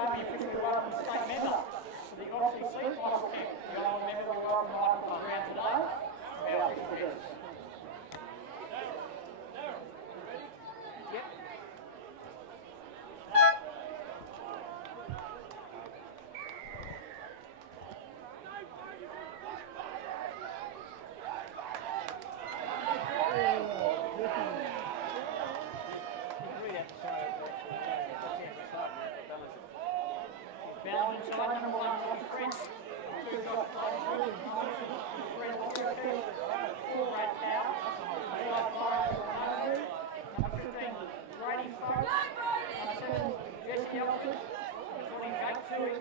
become the official welcome state member. So you can obviously see Michael Kemp, the old member we welcome Michael to the ground today, our official guest. Yep. Bellingen side number 1 will be French. 2 shot play through. French 2 4 red cow. 5 number 15 Brady Sparks. Number 7 Jesse Elford. 20 Jake Tui.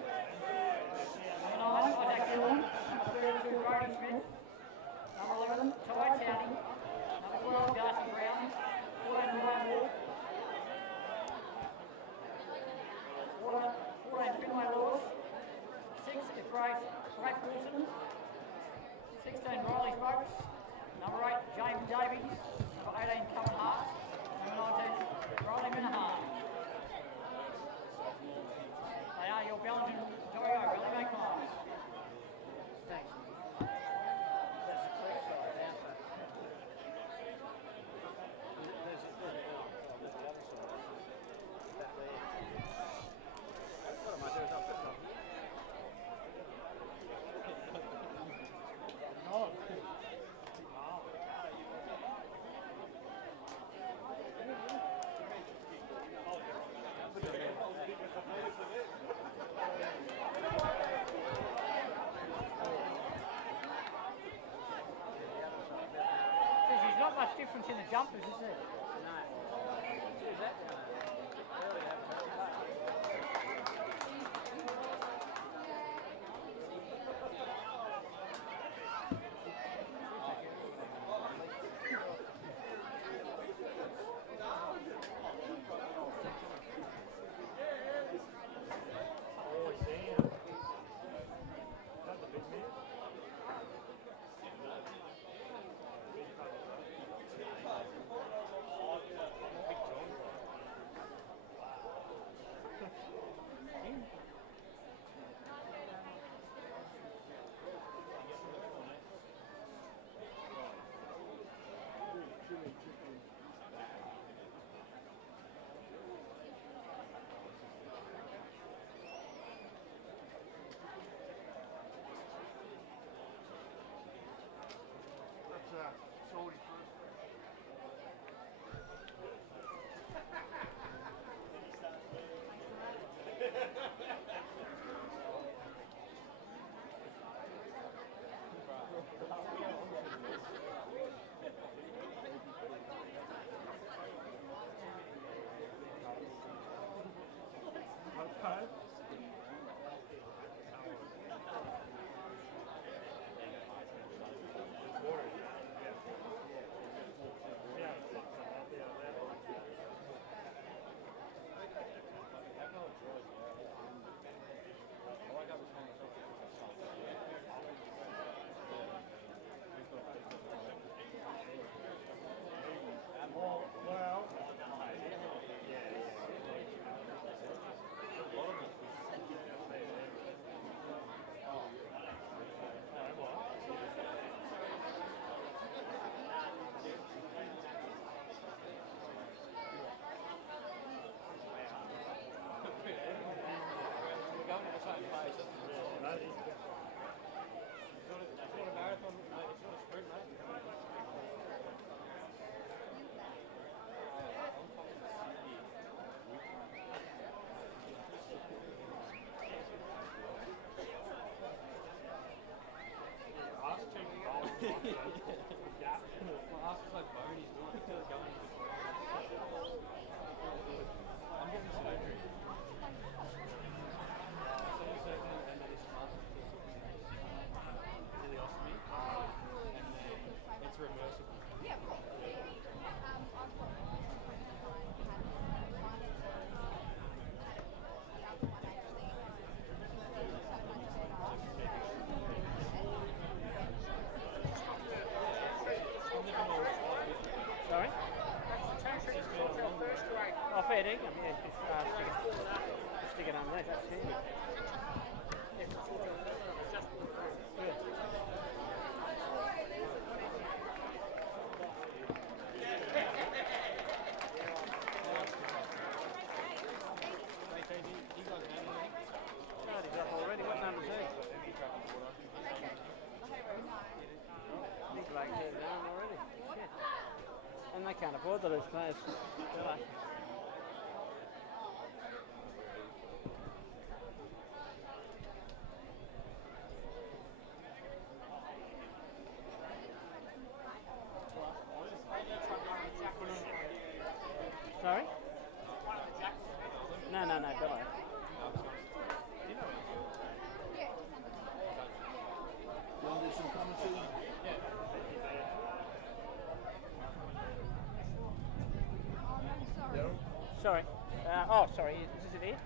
Number 9 Isaac Dillon. Number 32 Brady Smith. Number 11 Ty Towney. Number 12 Darcy Brown. 14 Ryan Walk. 14 Finlay Lewis, 6 is Rafe Wilson, 16 Riley Sparks, number 8 James Davies, number 18 Cullen Hart, number 19 Riley Minahan. They are your Bellingen Toyo Rugby Magpies. Thanks. That's the correct side, answer. There's the other side. That there. What am I doing up this one? No. There's not much difference in the jumpers, is there? No. Is that I'm getting surgery. And they can't afford to lose players. Sorry? No, Bello. Sorry. Sorry. Is this it here?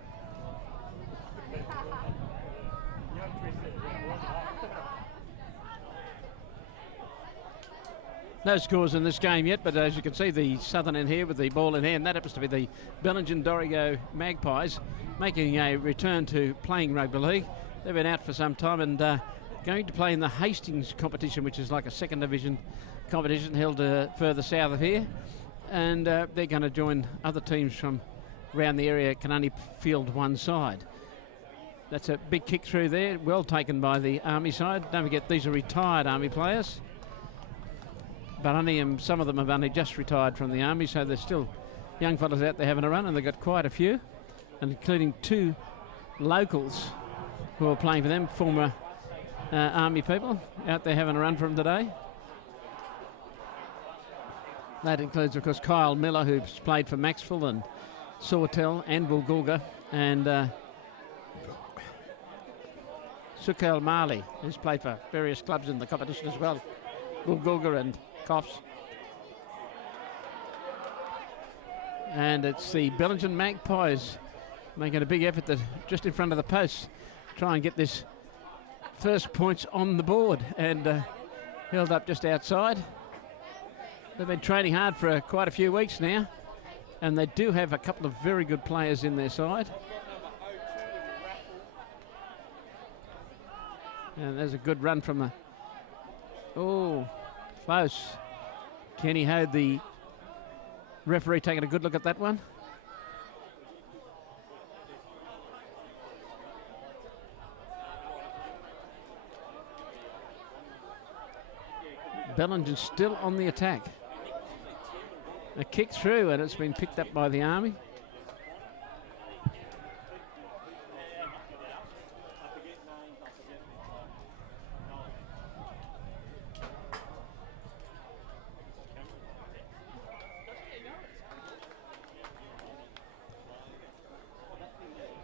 No scores in this game yet, but as you can see, the southern end here with the ball in hand, that happens to be the Bellingen Magpies making a return to playing rugby league. They've been out for some time and going to play in the Hastings competition, which is like a second division competition held further south of here. And they're going to join other teams from around the area, can only field one side. That's a big kick through there, well taken by the Army side. Don't forget, these are retired Army players. But some of them have only just retired from the Army, so there's still young fellas out there having a run, and they've got quite a few, and including two locals who are playing for them, former Army people out there having a run for them today. That includes, of course, Kyle Miller, who's played for Maxwell and Sawtell and Woolgoolga, and Sukel Marley, who's played for various clubs in the competition as well, Woolgoolga and Coffs. And it's the Bellingen Magpies making a big effort to just in front of the post, try and get this first points on the board, and held up just outside. They've been training hard for quite a few weeks now, and they do have a couple of very good players in their side. And there's a good run from the... Oh, close. Kenny Hode, the referee, taking a good look at that one. Bellingen still on the attack. A kick through, and it's been picked up by the Army.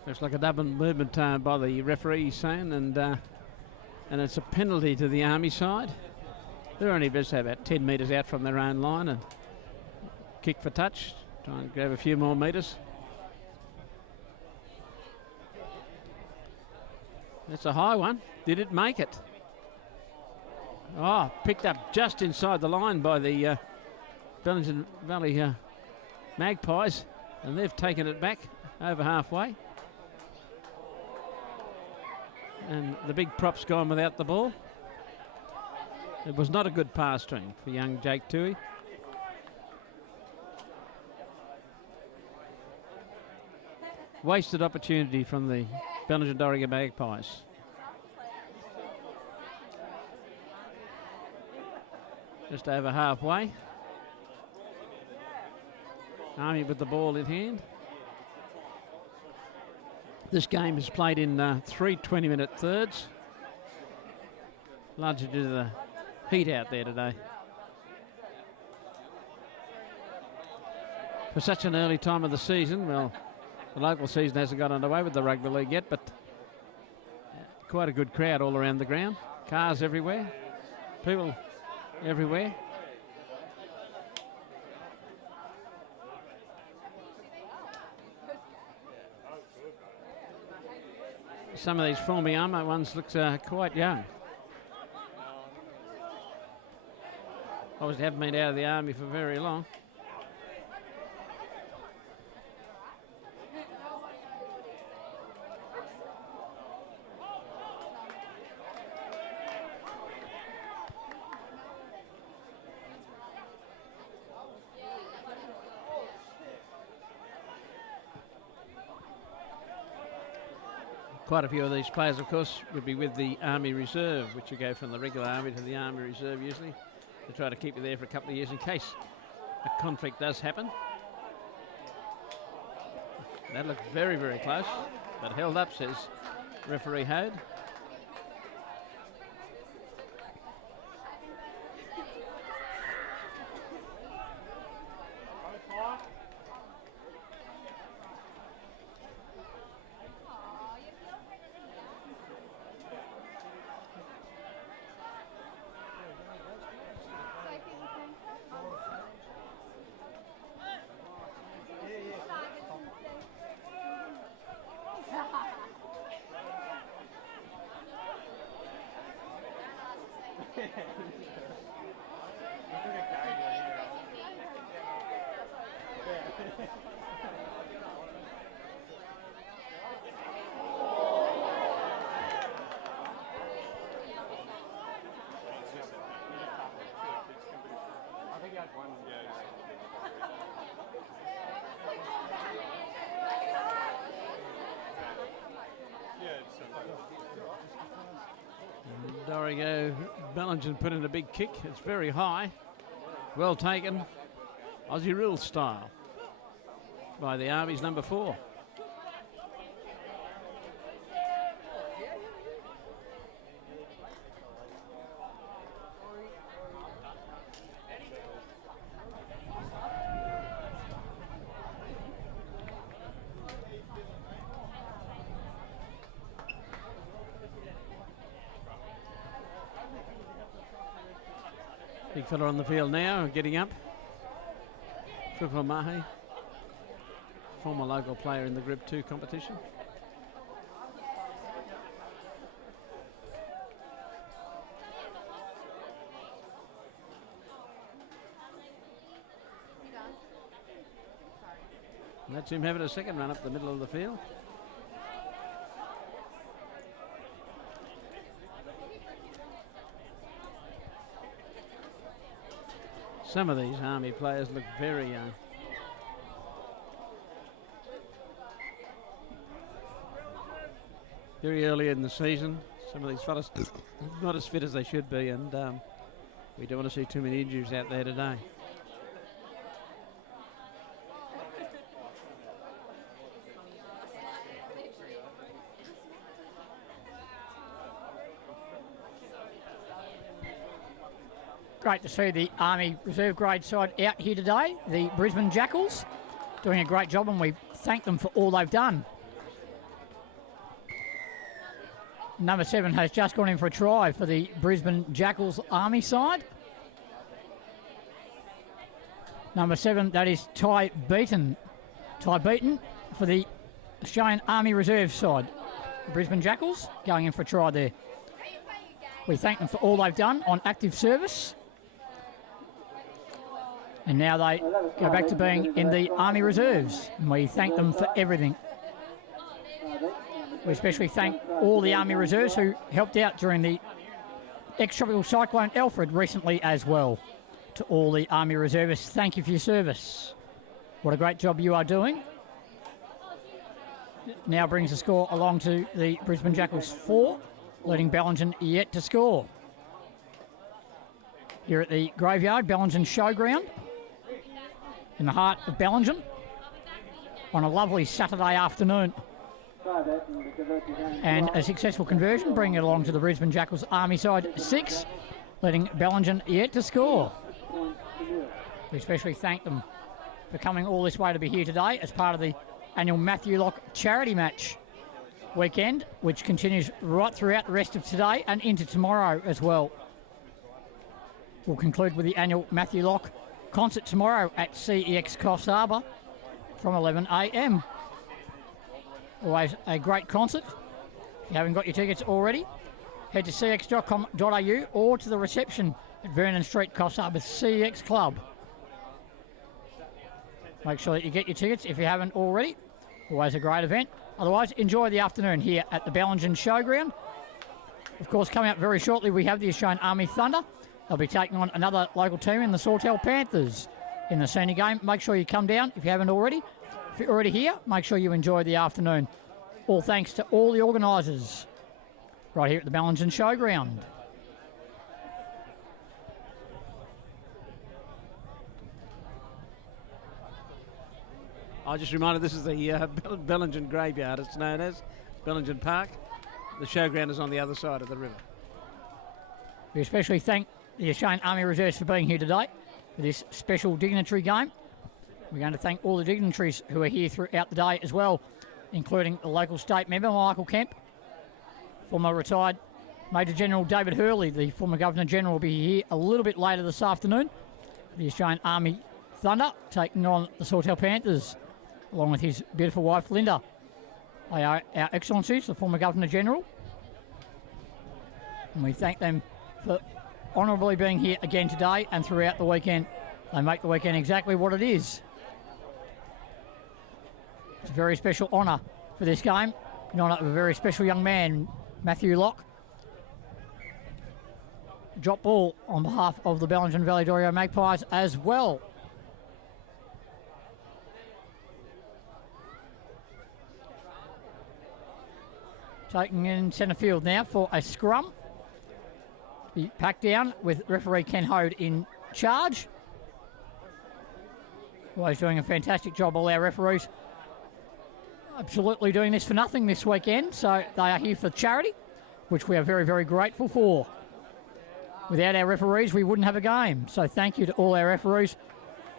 Looks like a double movement by the referee, he's saying, and it's a penalty to the Army side. They're only just about 10 metres out from their own line, and kick for touch, try and grab a few more metres. That's a high one. Did it make it? Oh, picked up just inside the line by the Bellingen Valley Magpies, and they've taken it back over halfway. And the big prop's gone without the ball. It was not a good pass to him for young Jake Toohey. Wasted opportunity from the Bellingen Magpies. Just over halfway. Army with the ball in hand. This game is played in 3 20-minute thirds. Largely due to the heat out there today. For such an early time of the season, well, the local season hasn't got underway with the rugby league yet, but quite a good crowd all around the ground. Cars everywhere, people everywhere. Some of these former Armour ones look quite young. Obviously haven't been out of the Army for very long. Quite a few of these players, of course, would be with the Army Reserve, which you go from the regular Army to the Army Reserve usually, to try to keep you there for a couple of years in case a conflict does happen. That looked very, very close, but held up, says referee Hode. Dorigo Bellingen put in a big kick. It's very high. Well taken. Aussie rules style by the Army's number 4. Big fella on the field now, getting up. Fuku Mahi, former local player in the Group 2 competition. And that's him having a second run up the middle of the field. Some of these Army players look very young. Very early in the season. Some of these fellas not as fit as they should be, and we don't want to see too many injuries out there today. Great to see the Army Reserve grade side out here today. The Brisbane Jackals doing a great job, and we thank them for all they've done. Number 7 has just gone in for a try for the Brisbane Jackals Army side. Number 7, that is Ty Beaton. Ty Beaton for the Australian Army Reserve side. The Brisbane Jackals going in for a try there. We thank them for all they've done on active service. And now they go back to being in the Army Reserves. And we thank them for everything. We especially thank all the Army Reserves who helped out during the ex-tropical cyclone Alfred recently as well. To all the Army Reservists, thank you for your service. What a great job you are doing. Now brings the score along to the Brisbane Jackals 4, leading Bellingen yet to score. Here at the Graveyard, Bellingen Showground, in the heart of Bellingen, on a lovely Saturday afternoon. And a successful conversion, bringing it along to the Brisbane Jackals Army side 6, letting Bellingen yet to score. We especially thank them for coming all this way to be here today as part of the annual Matthew Locke charity match weekend, which continues right throughout the rest of today and into tomorrow as well. We'll conclude with the annual Matthew Locke concert tomorrow at CEX Coffs Harbour from 11 a.m. Always a great concert. If you haven't got your tickets already, head to cex.com.au or to the reception at Vernon Street, Coffs Harbour CEX Club. Make sure that you get your tickets if you haven't already. Always a great event. Otherwise, enjoy the afternoon here at the Bellingen Showground. Of course, coming up very shortly, we have the Australian Army Thunder. They'll be taking on another local team in the Sawtell Panthers in the senior game. Make sure you come down if you haven't already. If you're already here, make sure you enjoy the afternoon. All thanks to all the organisers right here at the Bellingen Showground. I just reminded this is the Bellingen Graveyard, it's known as Bellingen Park. The showground is on the other side of the river. We especially thank the Australian Army Reserves for being here today for this special dignitary game. We're going to thank all the dignitaries who are here throughout the day as well, including the local state member, Michael Kemp, former retired Major General David Hurley, the former Governor General, will be here a little bit later this afternoon. The Australian Army Thunder taking on the Sawtell Panthers, along with his beautiful wife, Linda. They are our Excellencies, the former Governor General. And we thank them for honourably being here again today and throughout the weekend. They make the weekend exactly what it is. It's a very special honour for this game, in honour of a very special young man, Matthew Locke. Drop ball on behalf of the Bellingen Valley Dorio Magpies as well. Taking in centre field now for a scrum. Be packed down with referee Ken Hode in charge. Always doing a fantastic job, all our referees. Absolutely doing this for nothing this weekend, so they are here for charity, which we are very, very grateful for. Without our referees, we wouldn't have a game. So thank you to all our referees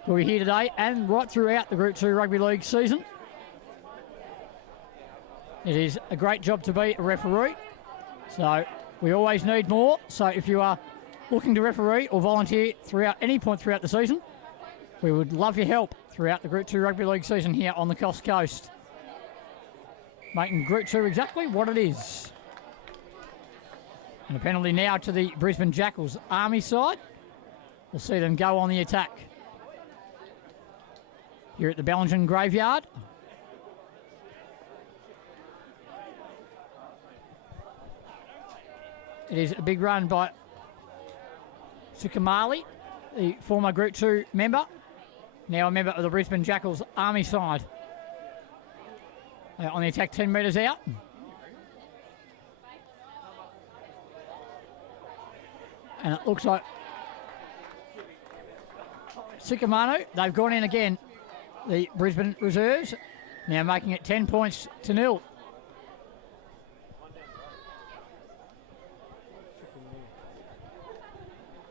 who are here today and right throughout the Group 2 Rugby League season. It is a great job to be a referee, so we always need more. So if you are looking to referee or volunteer throughout any point throughout the season, we would love your help throughout the Group 2 Rugby League season here on the Coast Coast, making Group 2 exactly what it is. And a penalty now to the Brisbane Jackals Army side. We'll see them go on the attack here at the Bellingen Graveyard. It is a big run by Sukamali, the former Group 2 member, now a member of the Brisbane Jackals Army side. On the attack, 10 metres out. And it looks like Sikamano, they've gone in again, the Brisbane Reserves, now making it 10 points to 0.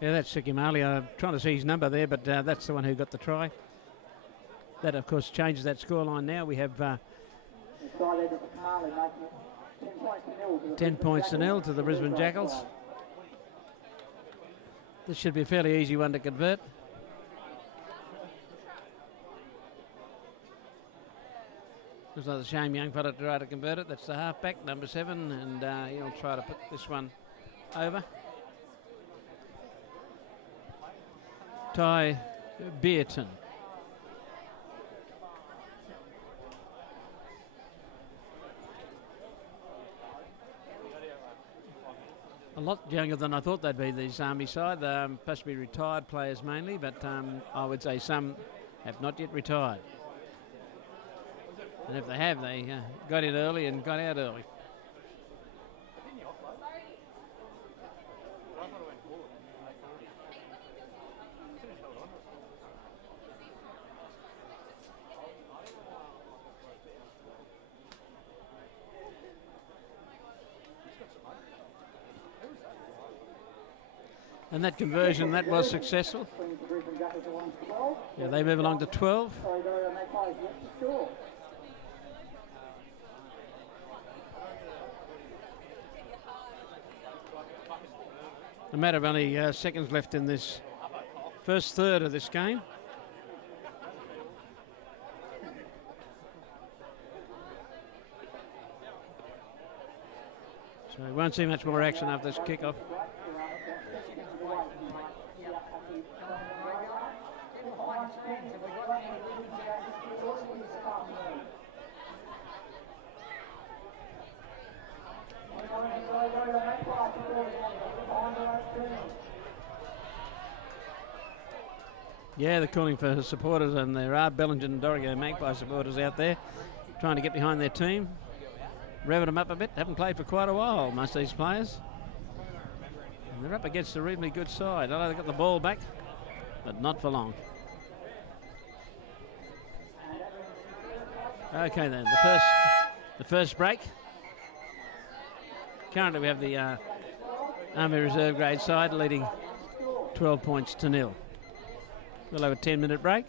Yeah, that's Sikimali. I'm trying to see his number there, but that's the one who got the try. That, of course, changes that scoreline now. We have 10 points to 0 to the Brisbane Jackals. This should be a fairly easy one to convert. Looks like the Shane Young fella to try to convert it. That's the halfback, number 7, and he'll try to put this one over. Ty Beerton. A lot younger than I thought they'd be, these Army side. They're supposed to be retired players mainly, but I would say some have not yet retired. And if they have, they got in early and got out early. And that conversion, that was successful. Yeah, they move along to 12. A matter of only seconds left in this first third of this game. So we won't see much more action after this kickoff. Yeah, they're calling for supporters, and there are Bellingen Dorigo Magpie supporters out there trying to get behind their team. revving them up a bit. Haven't played for quite a while, most of these players. And they're up against a reasonably good side. I know they've got the ball back, but not for long. Okay then, the first break. Currently we have the Army Reserve grade side leading 12 points to 0. We'll have a 10-minute break.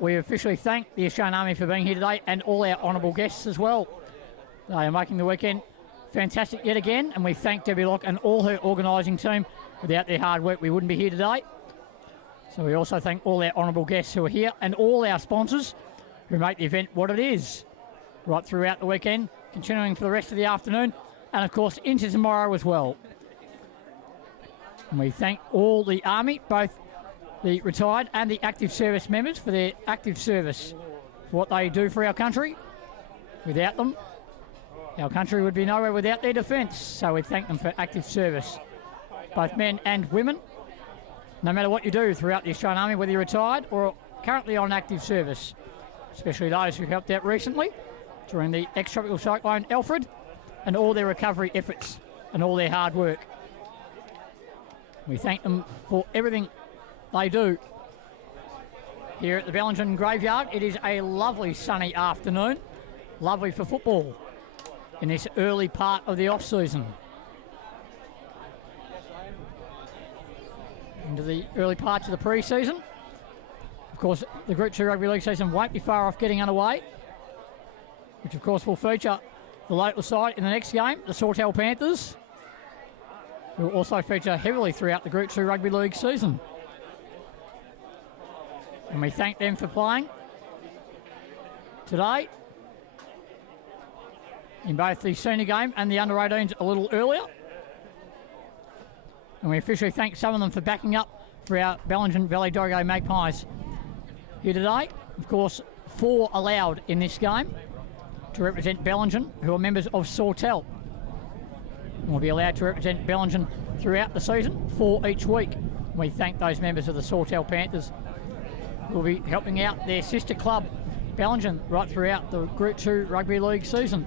We officially thank the Australian Army for being here today and all our honourable guests as well. They are making the weekend fantastic yet again, and we thank Debbie Locke and all her organising team. Without their hard work, we wouldn't be here today. So we also thank all our honourable guests who are here and all our sponsors who make the event what it is right throughout the weekend, continuing for the rest of the afternoon and, of course, into tomorrow as well. And we thank all the Army, both the retired and the active service members, for their active service, for what they do for our country. Without them, our country would be nowhere without their defence. So we thank them for active service, both men and women, no matter what you do throughout the Australian Army, whether you're retired or currently on active service, especially those who helped out recently during the ex-tropical cyclone Alfred, and all their recovery efforts and all their hard work. We thank them for everything they do. Here at the Bellingen Graveyard, it is a lovely sunny afternoon, lovely for football in this early part of the off-season. Into the early parts of the pre-season. Of course, the Group 2 Rugby League season won't be far off getting underway, which of course will feature the local side in the next game, the Sawtell Panthers, who will also feature heavily throughout the Group 2 Rugby League season. And we thank them for playing today in both the senior game and the under-18s a little earlier. And we officially thank some of them for backing up for our Bellingen Valley Dorigo Magpies here today. Of course, 4 allowed in this game to represent Bellingen, who are members of Sawtell. And will be allowed to represent Bellingen throughout the season, 4 each week. We thank those members of the Sawtell Panthers who will be helping out their sister club, Bellingen, right throughout the Group 2 Rugby League season.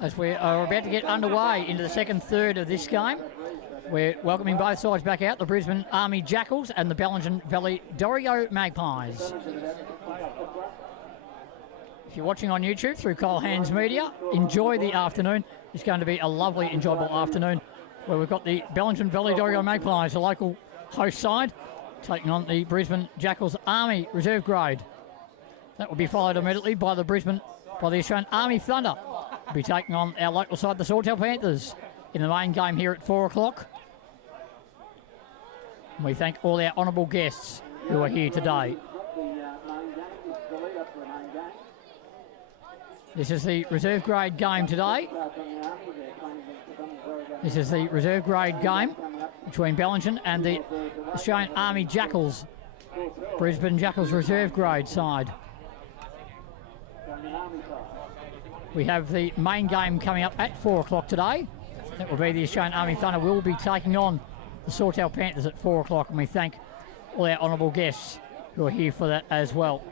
As we are about to get underway into the second third of this game, we're welcoming both sides back out, the Brisbane Army Jackals and the Bellingen Valley Dorigo Magpies. If you're watching on YouTube through Kyle Hands Media, enjoy the afternoon. It's going to be a lovely, enjoyable afternoon where we've got the Bellingen Valley Dorigo Magpies, the local host side, taking on the Brisbane Jackals Army Reserve Grade. That will be followed immediately by the Australian Army Thunder. We'll be taking on our local side, the Sawtell Panthers, in the main game here at 4 o'clock. And we thank all our honourable guests who are here today. This is the reserve grade game today. This is the reserve grade game between Bellingen and the Australian Army Jackals, Brisbane Jackals reserve grade side. We have the main game coming up at 4 o'clock today. That will be the Australian Army Thunder will be taking on the Sawtell Panthers at 4 o'clock, and we thank all our honourable guests who are here for that as well.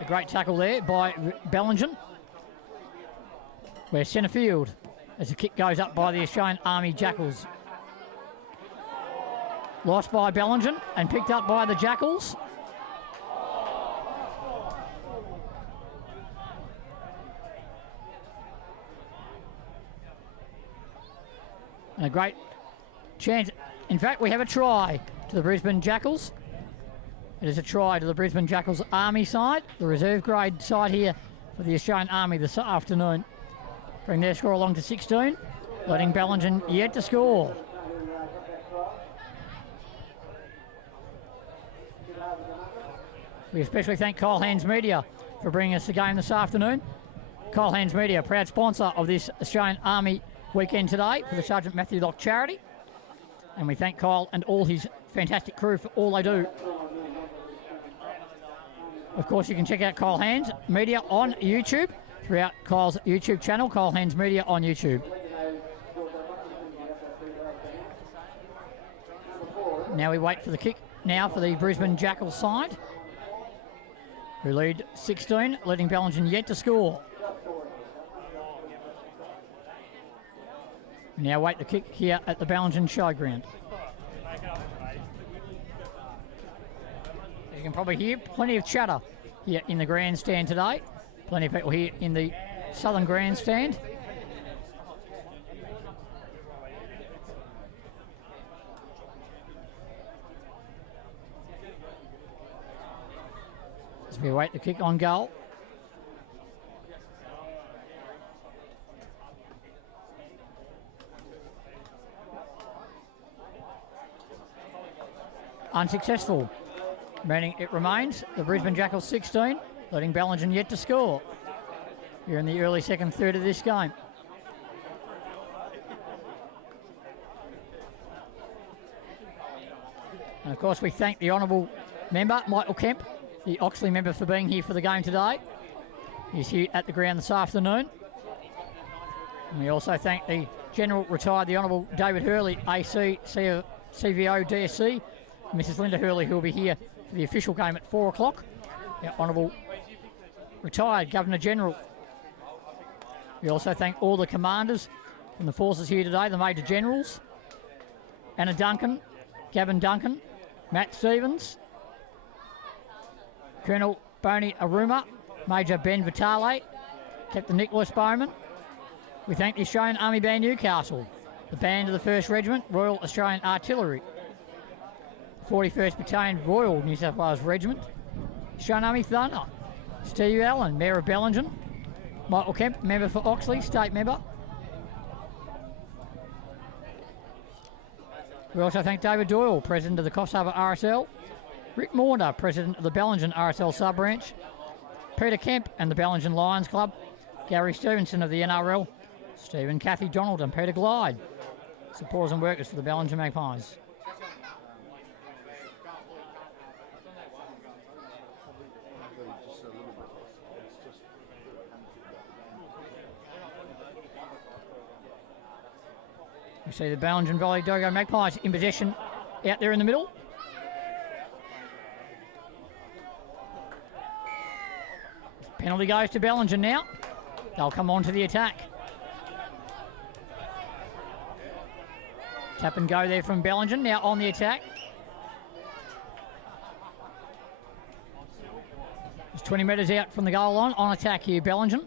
A great tackle there by Bellingen. We're centre field as the kick goes up by the Australian Army Jackals. Lost by Bellingen and picked up by the Jackals. And a great chance. In fact, we have a try to the Brisbane Jackals. It is a try to the Brisbane Jackals Army side, the reserve grade side here for the Australian Army this afternoon. Bring their score along to 16, letting Bellingen yet to score. We especially thank Kyle Hands Media for bringing us the game this afternoon. Kyle Hands Media, proud sponsor of this Australian Army weekend today for the Sergeant Matthew Locke charity. And we thank Kyle and all his fantastic crew for all they do. Of course, you can check out Kyle Hands Media on YouTube throughout Kyle's YouTube channel, Kyle Hands Media on YouTube. Now we wait for the kick now for the Brisbane Jackals side, who lead 16, letting Bellingen yet to score. Now wait the kick here at the Bellingen Showground. You can probably hear plenty of chatter here in the grandstand today. Plenty of people here in the southern grandstand. As we await the kick on goal. Unsuccessful, meaning it remains the Brisbane Jackals 16, letting Bellingen yet to score here in the early second third of this game. And of course we thank the honourable member, Michael Kemp, the Oxley member, for being here for the game today. He's here at the ground this afternoon. And we also thank the General Retired, the Honourable David Hurley, AC, CVO, DSC, and Mrs Linda Hurley, who will be here for the official game at 4 o'clock. Our Honourable Retired Governor General. We also thank all the commanders from the forces here today, the Major Generals, Anna Duncan, Gavin Duncan, Matt Stevens, Colonel Boney Aruma, Major Ben Vitale, Captain Nicholas Bowman. We thank the Australian Army Band Newcastle, the Band of the 1st Regiment, Royal Australian Artillery, 41st Battalion, Royal New South Wales Regiment, Australian Army Thunder, Steve Allen, Mayor of Bellingen, Michael Kemp, member for Oxley, state member. We also thank David Doyle, President of the Coffs Harbour RSL, Rick Maunder, President of the Bellingen RSL sub-branch, Peter Kemp and the Bellingen Lions Club, Gary Stevenson of the NRL, Stephen Cathy Donald and Peter Glide, supporters and workers for the Bellingen Magpies. We see the Bellingen Valley Dorigo Magpies in possession out there in the middle. Penalty goes to Bellingen now. They'll come on to the attack. Tap and go there from Bellingen, now on the attack. It's 20 metres out from the goal line, on attack here, Bellingen.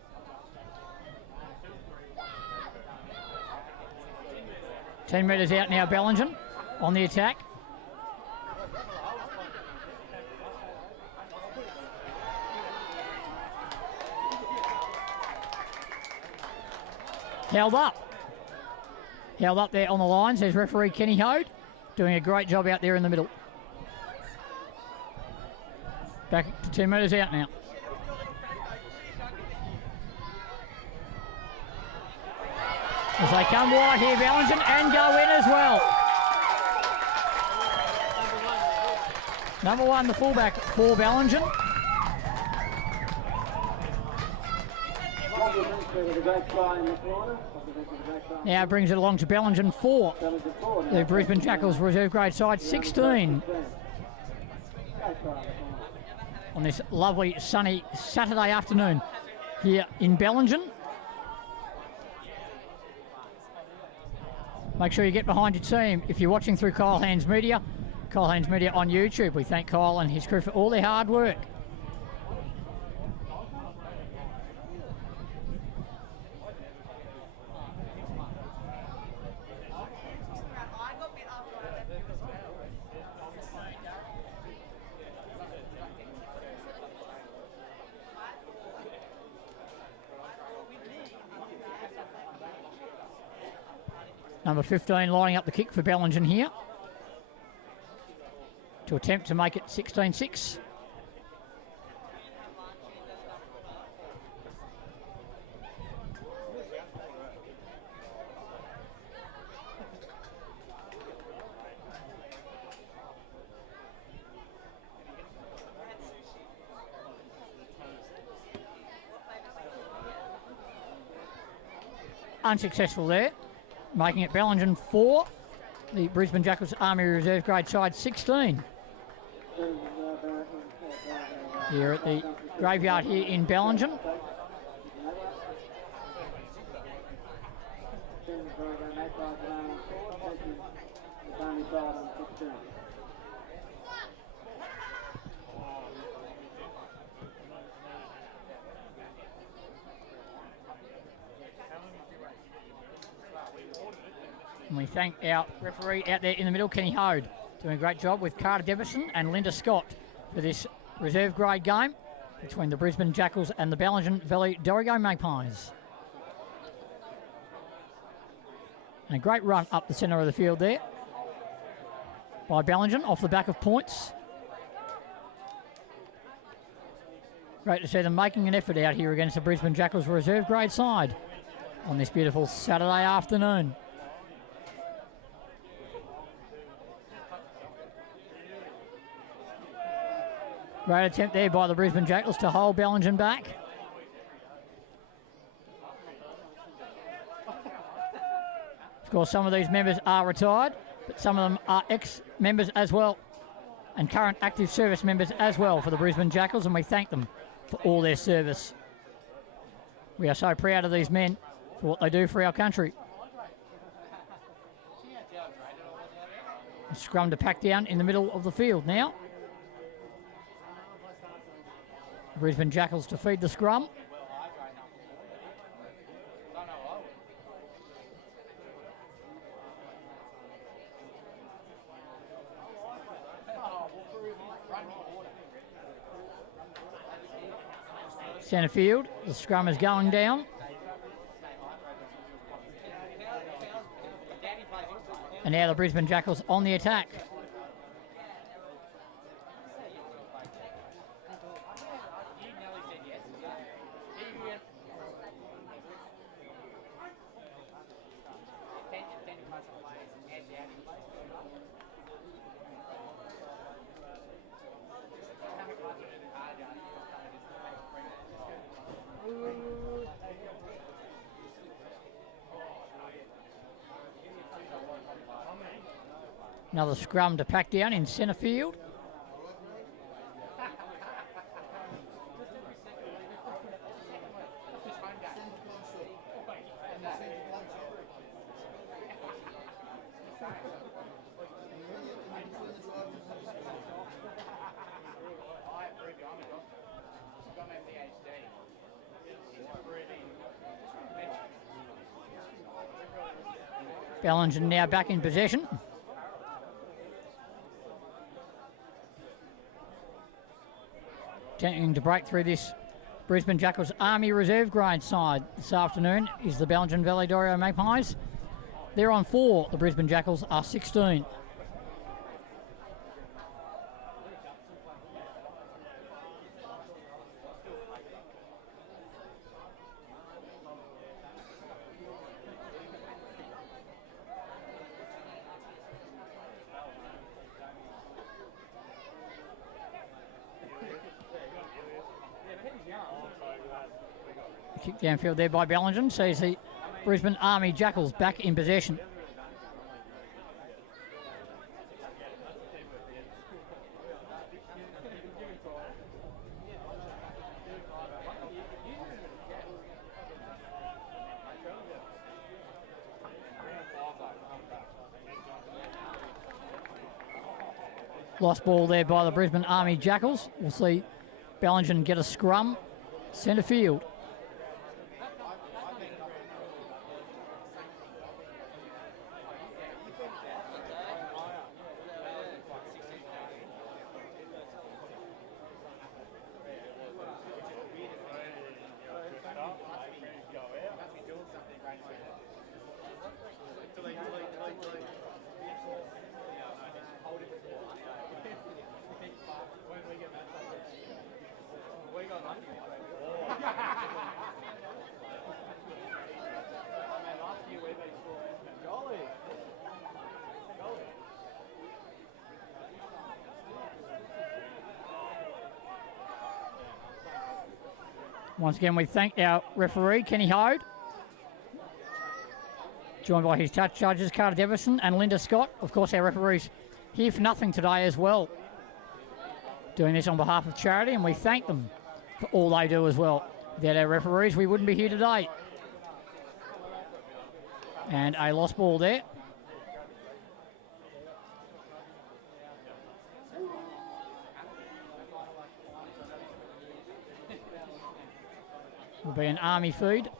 Ten metres out now, Bellingen, on the attack. Held up. Held up there on the line, says referee Kenny Hode. Doing a great job out there in the middle. Back to 10 metres out now. As they come wide here, Bellingen, and go in as well. Number 1, the fullback for Bellingen. Now brings it along to Bellingen 4. The Brisbane Jackals reserve grade side 16. On this lovely sunny Saturday afternoon here in Bellingen. Make sure you get behind your team. If you're watching through Kyle Hands Media on YouTube, we thank Kyle and his crew for all their hard work. Number 15 lining up the kick for Bellingen here to attempt to make it 16-6. Unsuccessful there. Making it Bellingen 4, the Brisbane Jackals Army Reserve grade side 16. Here at the graveyard here in Bellingen. And we thank our referee out there in the middle, Kenny Hode, doing a great job with Carter Debison and Linda Scott for this reserve grade game between the Brisbane Jackals and the Bellingen Valley Dorrigo Magpies. And a great run up the centre of the field there by Bellingen off the back of points. Great to see them making an effort out here against the Brisbane Jackals reserve grade side on this beautiful Saturday afternoon. Great attempt there by the Brisbane Jackals to hold Bellingen back. Of course, some of these members are retired, but some of them are ex-members as well, and current active service members as well for the Brisbane Jackals, and we thank them for all their service. We are so proud of these men for what they do for our country. A scrum to pack down in the middle of the field now. Brisbane Jackals to feed the scrum. Centre field, the scrum is going down. And now the Brisbane Jackals on the attack. Another scrum to pack down in centre field. Bellingen now back in possession. Attempting to break through this Brisbane Jackals Army Reserve grade side this afternoon is the Bellingen Valley-Dorio Magpies. They're on 4. The Brisbane Jackals are 16. Kick downfield there by Bellingen sees the Brisbane Army Jackals back in possession. Lost ball there by the Brisbane Army Jackals. We'll see Bellingen get a scrum centre field. Once again, we thank our referee, Kenny Hode, joined by his touch judges, Carter Devison and Linda Scott. Of course, our referees here for nothing today as well, doing this on behalf of charity, and we thank them for all they do as well. Without our referees, we wouldn't be here today. And a lost ball there. Will be an Army feed.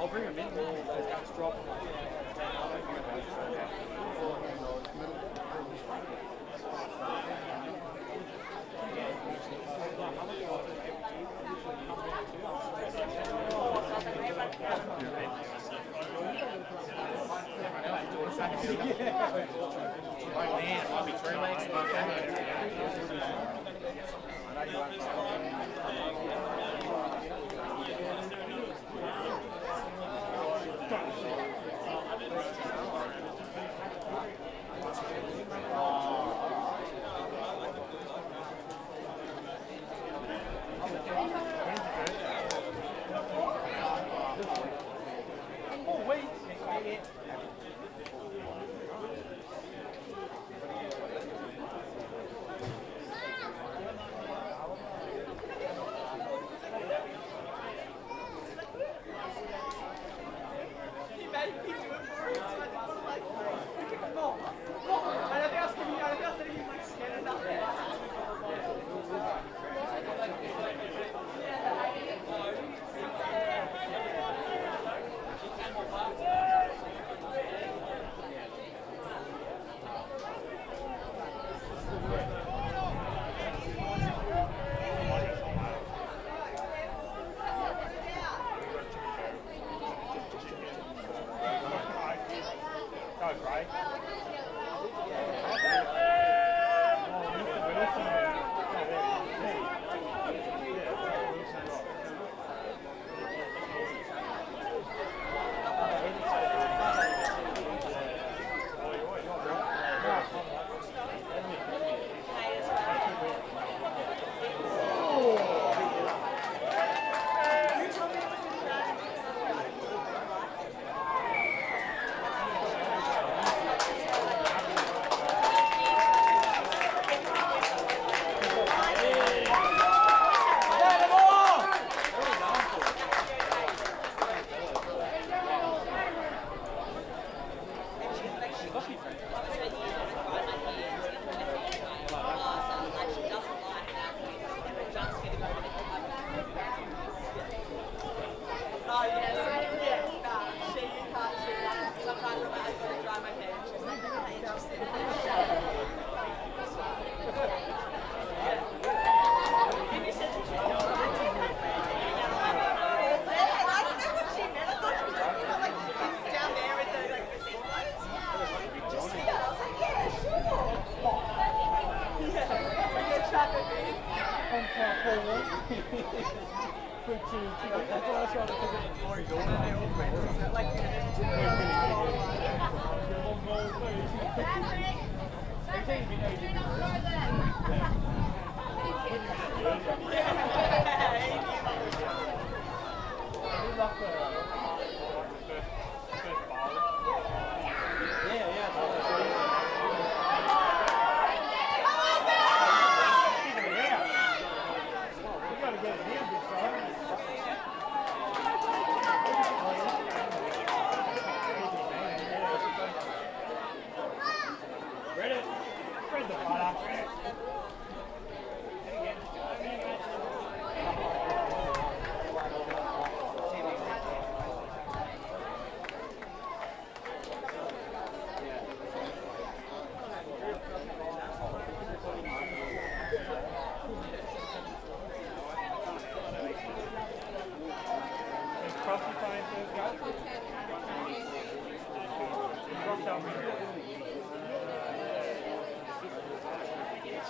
I'll bring them in. Those guys drop.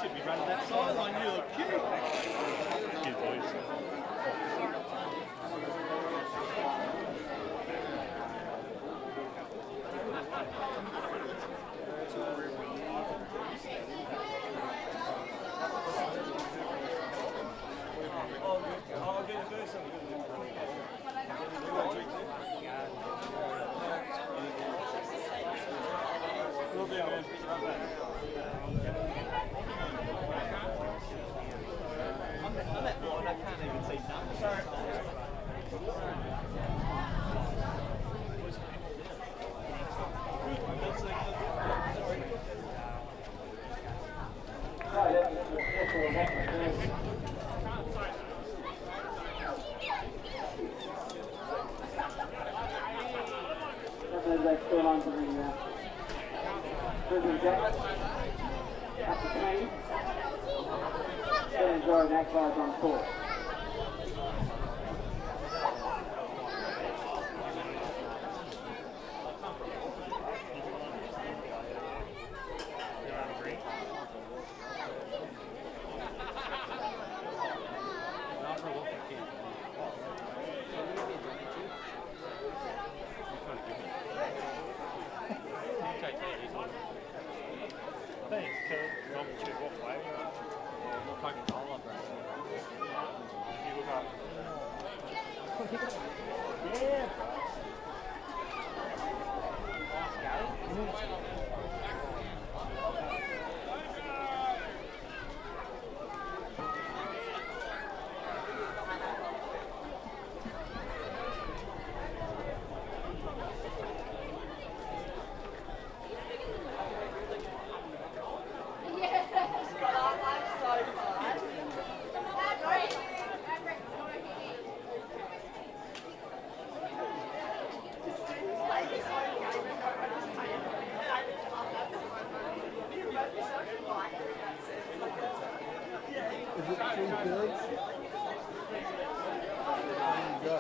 Should be running that sideline. You look cute. Cute boys. Brisbane Jackals up to 20. Bellingen Magpies on court. Trying to give me 2/3. Go.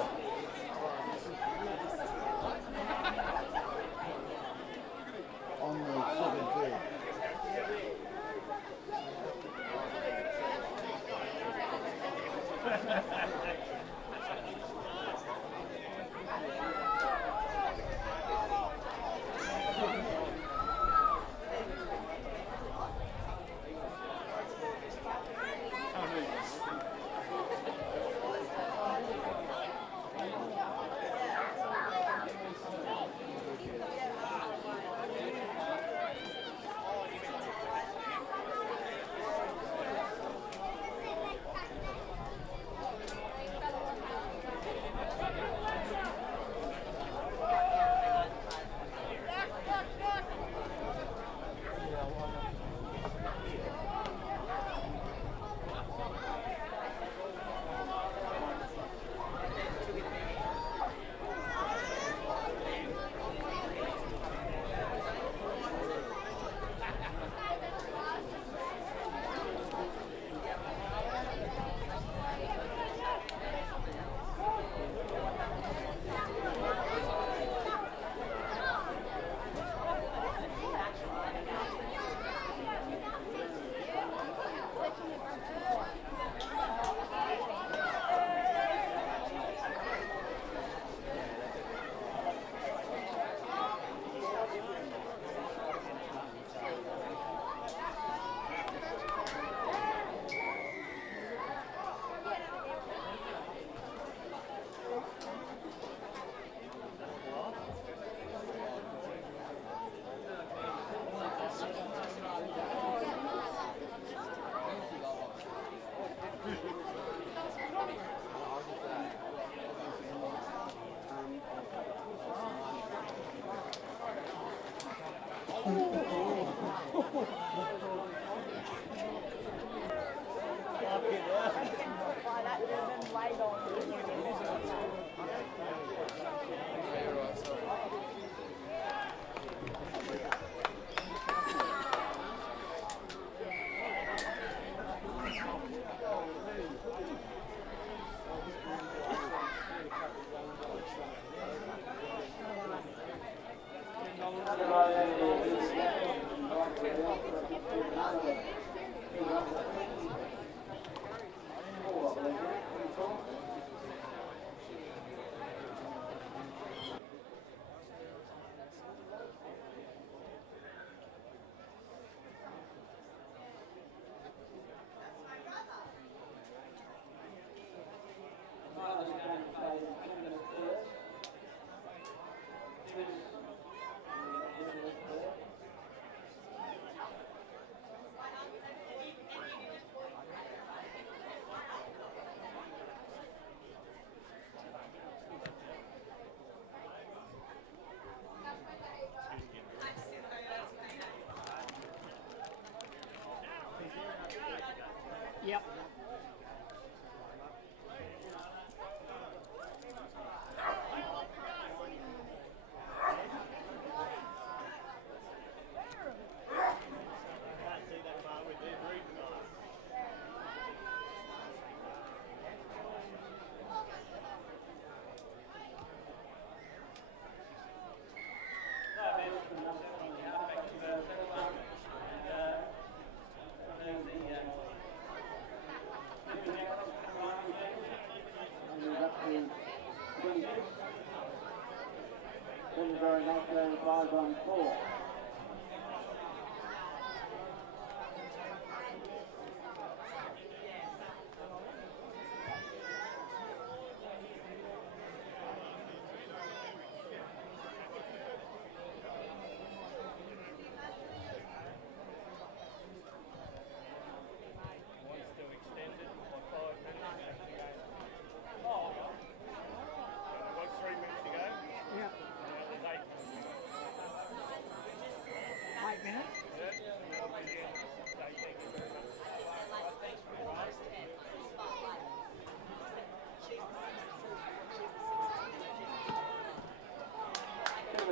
On the 17. Yep.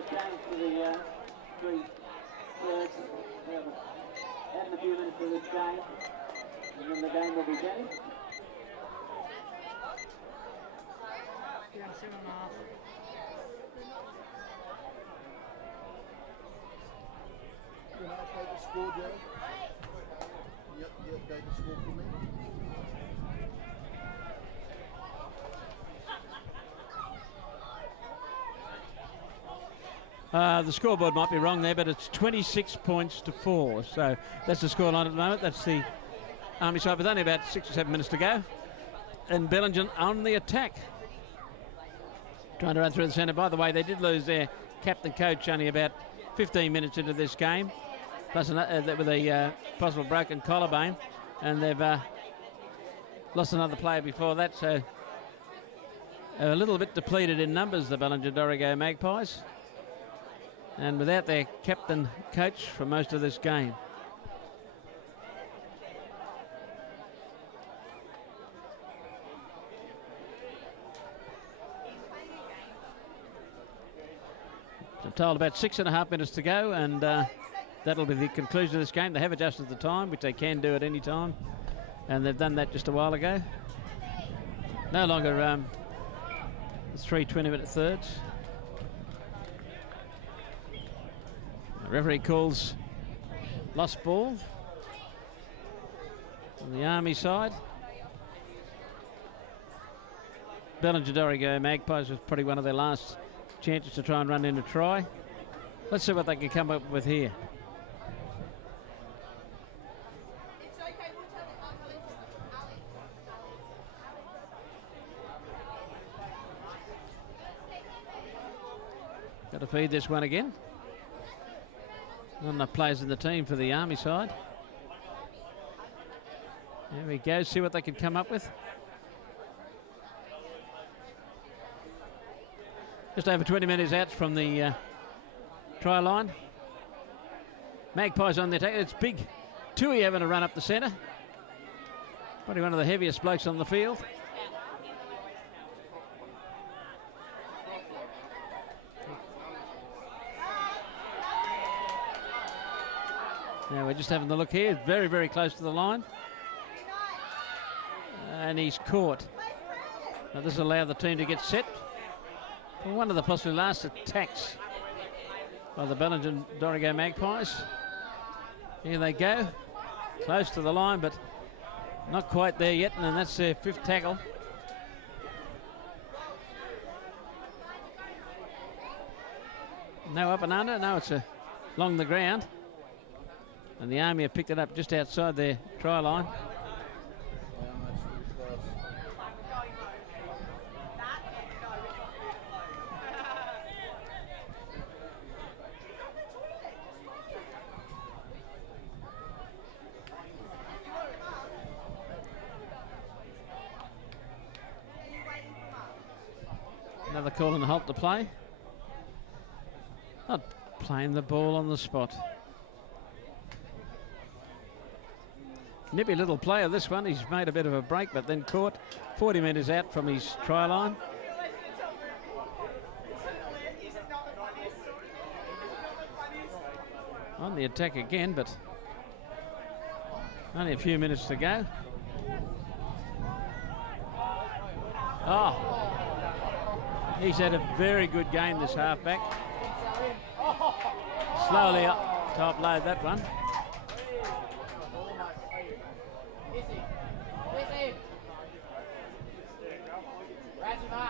Change to the 3 thirds and a few minutes of this game, and then the game will be finished. Around 7.5. Can I update the score, Joe? Yep, you update the score for me. The scoreboard might be wrong there, but it's 26 points to 4. So that's the scoreline at the moment. That's the Army side with only about 6 or 7 minutes to go. And Bellingen on the attack. Trying to run through the centre. By the way, they did lose their captain coach only about 15 minutes into this game, plus with a possible broken collarbone. And they've lost another player before that, so a little bit depleted in numbers, the Bellingen Dorigo Magpies. And without their captain coach for most of this game. I'm told about 6.5 minutes to go, and that'll be the conclusion of this game. They have adjusted the time, which they can do at any time, and they've done that just a while ago. No longer 3 20-minute thirds. The referee calls lost ball on the Army side. Bellingen Dorigo Magpies was probably one of their last chances to try and run in a try. Let's see what they can come up with here. Got to feed this one again. Not enough players in the team for the Army side. There we go, see what they can come up with. Just over 20 minutes out from the try line. Magpies on the attack. It's big Tui having a run up the centre. Probably one of the heaviest blokes on the field. Now we're just having a look here, very, very close to the line. And he's caught. Now this will allow the team to get set for one of the possibly last attacks by the Bellingen Dorigo Magpies. Here they go, close to the line, but not quite there yet, and that's their 5th tackle. No up and under, no, it's along the ground. And the Army have picked it up just outside their try line. Another call and a halt to play. Not playing the ball on the spot. Nippy little player, this one. He's made a bit of a break, but then caught 40 metres out from his try line. On the attack again, but only a few minutes to go. Oh, he's had a very good game, this halfback. Slowly up, top load that one.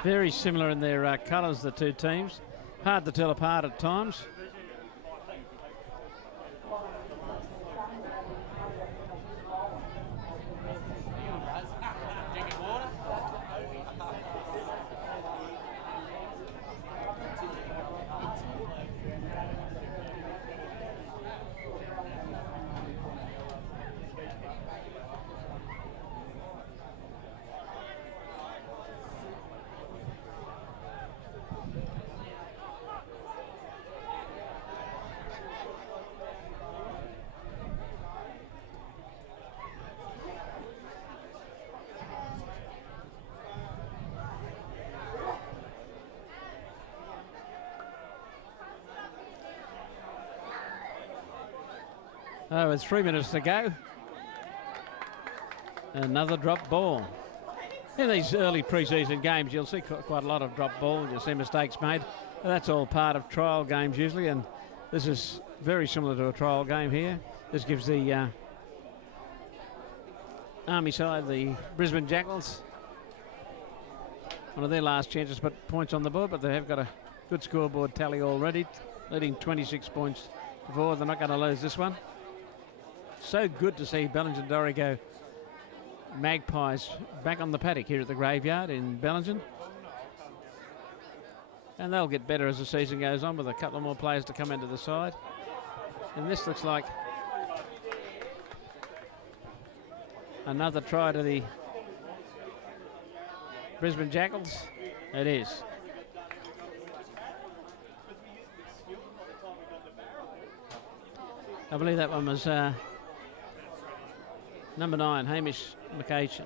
Very similar in their colours, the two teams. Hard to tell apart at times. Oh, with 3 minutes to go. Another drop ball. In these early pre-season games, you'll see quite a lot of drop ball. You'll see mistakes made. And that's all part of trial games usually, and this is very similar to a trial game here. This gives the Army side, the Brisbane Jackals, one of their last chances to put points on the board, but they have got a good scoreboard tally already, leading 26 points to 4. They're not going to lose this one. So good to see Bellingen Dorigo Magpies back on the paddock here at the graveyard in Bellingen. And they'll get better as the season goes on with a couple of more players to come into the side. And this looks like another try to the Brisbane Jackals. It is. I believe that one was number 9, Hamish McCation.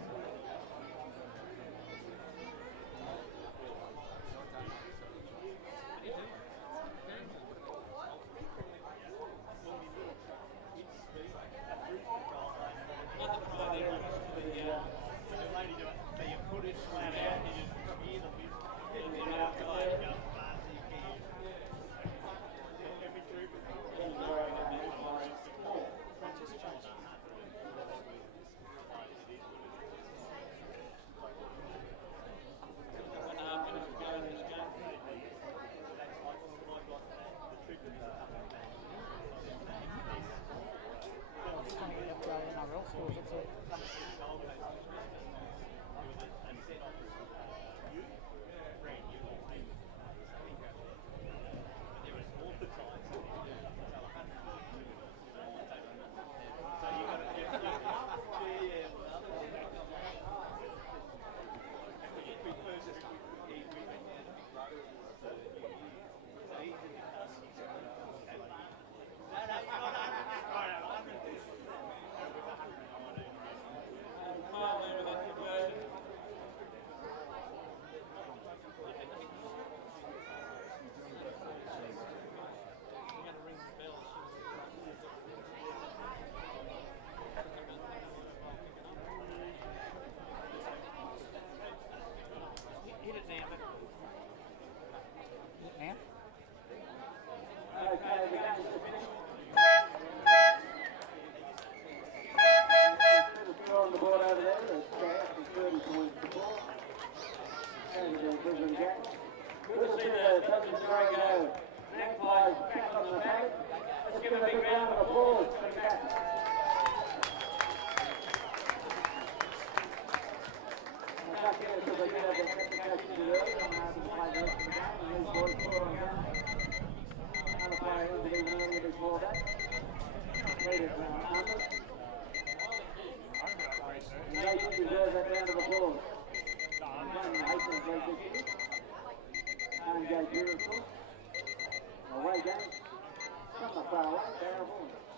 Away game. From the far away, Darryl Horn.